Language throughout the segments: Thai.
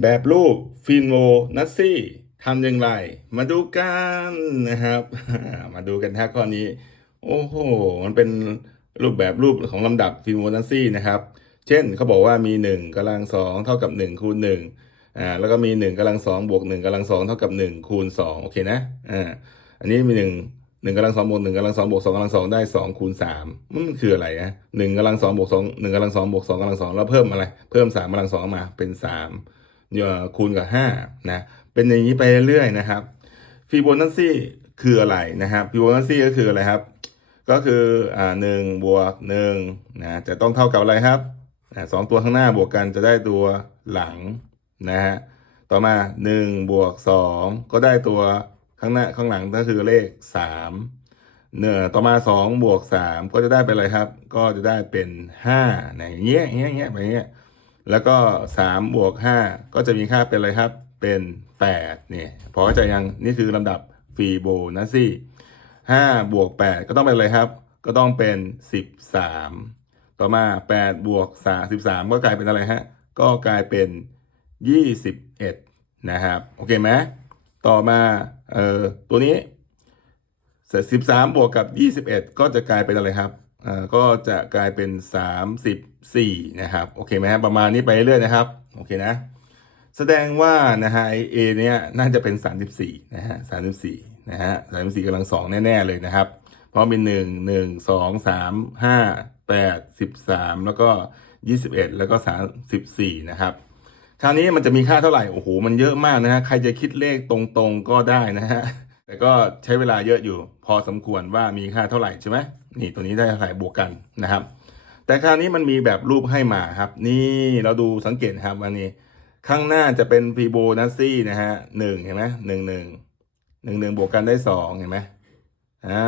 แบบรูปฟินโมนัสซี่ทำอย่างไร มาดูกันนะครับ มาดูกันถ้าข้อนี้ โอ้โห มันเป็นรูปแบบรูปของลำดับฟิโบนัชชีนะครับ เช่นเขาบอกว่ามี 1กำลังสองเท่ากับ 1 คูณ1อ่าแล้วก็มี 1กำลังสองบวก 1กำลังสองเท่ากับ 1 คูณ 2 โอเคนะอ่าอันนี้มี 1 1กำลังสองบวก1กำลังสองบวก2กำลังสองได้2คูณ3มันคืออะไรนะ1กำลังสองบวก2 1กำลังสองบวก2กำลังสองแล้วเพิ่มอะไร เพิ่ม3กำลังสองมาเป็น 3 คูณกับ5นะเป็นอย่างนี้ไปเรื่อยๆนะครับฟิโบนัชชีคืออะไรนะครับฟิโบนัชชีก็คืออะไรครับ ก็คืออ่าหนึ่งบวกหนึ่งนะจะต้องเท่ากับอะไรครับสองตัวข้างหน้าบวกกันจะได้ตัวหลังนะฮะต่อมาหนึ่งบวกสองก็ได้ตัวข้างหน้าข้างหลังก็คือเลขสามเนื้อต่อมาสองบวกสามก็จะได้เป็นอะไรครับ ก็จะได้เป็นห้านะอย่างเงี้ยอย่างเงี้ยอย่างเงี้ยแบบเงี้ย แล้วก็สามบวกห้าก็จะมีค่าเป็นอะไรครับ เป็นแปดเนี่ยพอเข้าใจยังนี่คือลำดับฟีโบนัชชีห้าบวกแปดก็ต้องเป็นอะไรครับ ก็ต้องเป็นสิบสามต่อมาแปดบวกสามสิบสามก็กลายเป็นอะไรฮะ ก็กลายเป็นยี่สิบเอ็ดนะครับ โอเคไหมต่อมาเอ่อตัวนี้สิบสามบวกกับยี่สิบเอ็ดก็จะกลายเป็นอะไรครับ ก็จะกลายเป็นสามสิบสี่นะครับ โอเคไหมฮะประมาณนี้ไปเรื่อยๆนะครับ โอเคนะ แสดงว่านะฮะไอเอเนี่ยน่าจะเป็น 34 นะฮะ 34 นะฮะ 34กำลังสองแน่ๆเลยนะครับ เพราะเป็น 1 1 2 3 5 8 13 แล้วก็ 21 แล้วก็ 34 นะครับคราวนี้มันจะมีค่าเท่าไหร่ โอ้โห มันเยอะมากนะฮะ ใครจะคิดเลขตรงๆก็ได้นะฮะ แต่ก็ใช้เวลาเยอะอยู่ พอสมควรว่ามีค่าเท่าไหร่ใช่ไหม นี่ตัวนี้ได้เท่าไหร่บวกกันนะครับ แต่คราวนี้มันมีแบบรูปให้มาครับ นี่เราดูสังเกตครับอันนี้ข้างหน้าจะเป็นฟีโบนัชชีนะฮะหนึ่งเห็นไหมหนึ่งหนึ่งหนึ่งหนึ่งบวกกันได้สองเห็นไหมอ่า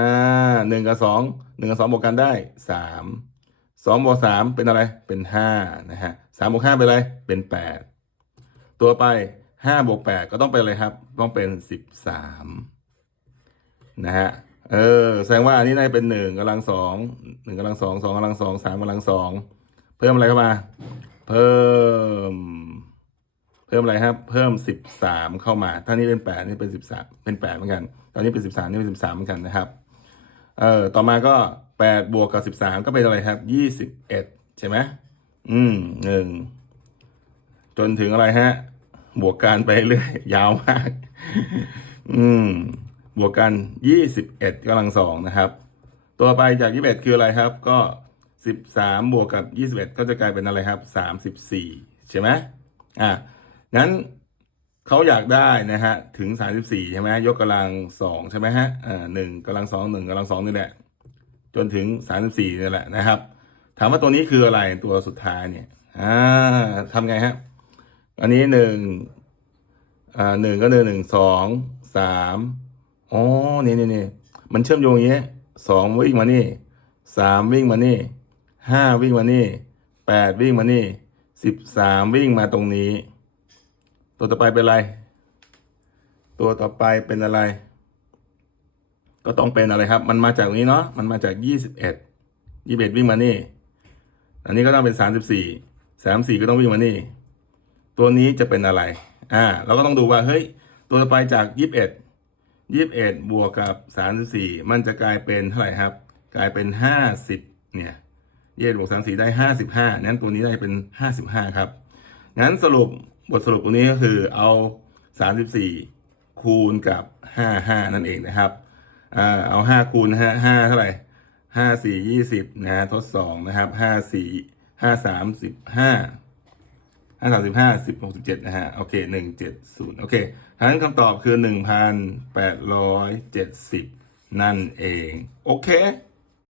หนึ่งกับสองหนึ่งกับสองบวกกันได้สามสองบวกสามเป็นอะไรเป็นห้านะฮะสามบวกห้าเป็นอะไรเป็นแปดตัวไปห้าบวกแปดก็ต้องเป็นอะไรครับ ต้องเป็นสิบสามนะฮะ เออ แสดงว่าอันนี้ได้เป็นหนึ่งกำลังสองหนึ่งกำลังสองสองกำลังสองสามกำลังสองเพิ่มอะไรเข้ามา เพิ่ม เพิ่มอะไรครับ เพิ่มสิบสามเข้ามา ถ้านี้เป็นแปดนี่เป็นสิบสามเป็นแปดเหมือนกัน ตอนนี้เป็นสิบสามนี่เป็นสิบสามเหมือนกันนะครับ เออต่อมาก็แปดบวกกับสิบสามก็เป็นอะไรครับยี่สิบเอ็ดใช่ไหมอืมหนึ่งจนถึงอะไรฮะ บวกกันไปเรื่อยยาวมาก อืม บวกกันยี่สิบเอ็ดกำลังสองนะครับ ตัวไปจากยี่สิบเอ็ดคืออะไรครับ ก็สิบสามบวกกับยี่สิบเอ็ดก็จะกลายเป็นอะไรครับสามสิบสี่ใช่ไหมอะนั้นเขาอยากได้นะฮะถึงสามสิบสี่ใช่ไหมยกกำลังสองใช่ไหมฮะอ่าหนึ่งกำลังสองหนึ่งกำลังสองนี่แหละ จนถึงสามสิบสี่นี่แหละนะครับ ถามว่าตัวนี้คืออะไรตัวสุดท้ายเนี่ยอ่าทำไงฮะอันนี้หนึ่งอ่าหนึ่งก็หนึ่งหนึ่งสองสาม อ๋อนี่นี่นี่มันเชื่อมโยงอย่างเงี้ยสองวิ่งมานี่สามวิ่งมานี่ห้าวิ่งมานี่แปดวิ่งมานี่สิบสามวิ่งมาตรงนี้ ตัวต่อไปเป็นอะไร ตัวต่อไปเป็นอะไร ก็ต้องเป็นอะไรครับ มันมาจากตรงนี้เนาะมันมาจากยี่สิบเอ็ดยี่สิบเอ็ดวิ่งมานี่ อันนี้ก็ต้องเป็นสามสิบสี่สามสี่ก็ต้องวิ่งมานี่ ตัวนี้จะเป็นอะไร อ่า เราก็ต้องดูว่าเฮ้ย ตัวต่อไปจากยี่สิบเอ็ด ยี่สิบเอ็ดบวกกับสามสิบสี่มันจะกลายเป็นเท่าไหร่ครับ กลายเป็นห้าสิบเนี่ยยี่สิบวกสามสี่ได้ห้าสิบห้านั้นตัวนี้ได้เป็นห้าสิบห้าครับงั้นสรุปบทสรุปตรงนี้ก็คือเอา34คูณกับ55นั่นเองนะครับอ่าเอา5คูณ5 5เท่าไหร่5 4 20นะฮะทด2นะครับห้าสี่ห้าสามสิบห้า ห้าสามสิบห้าสิบหกสิบเจ็ดนะฮะ โอเคหนึ่งเจ็ดศูนย์โอเคดังนั้นคำตอบคือหนึ่งพันแปดร้อยเจ็ดสิบนั่นเอง โอเค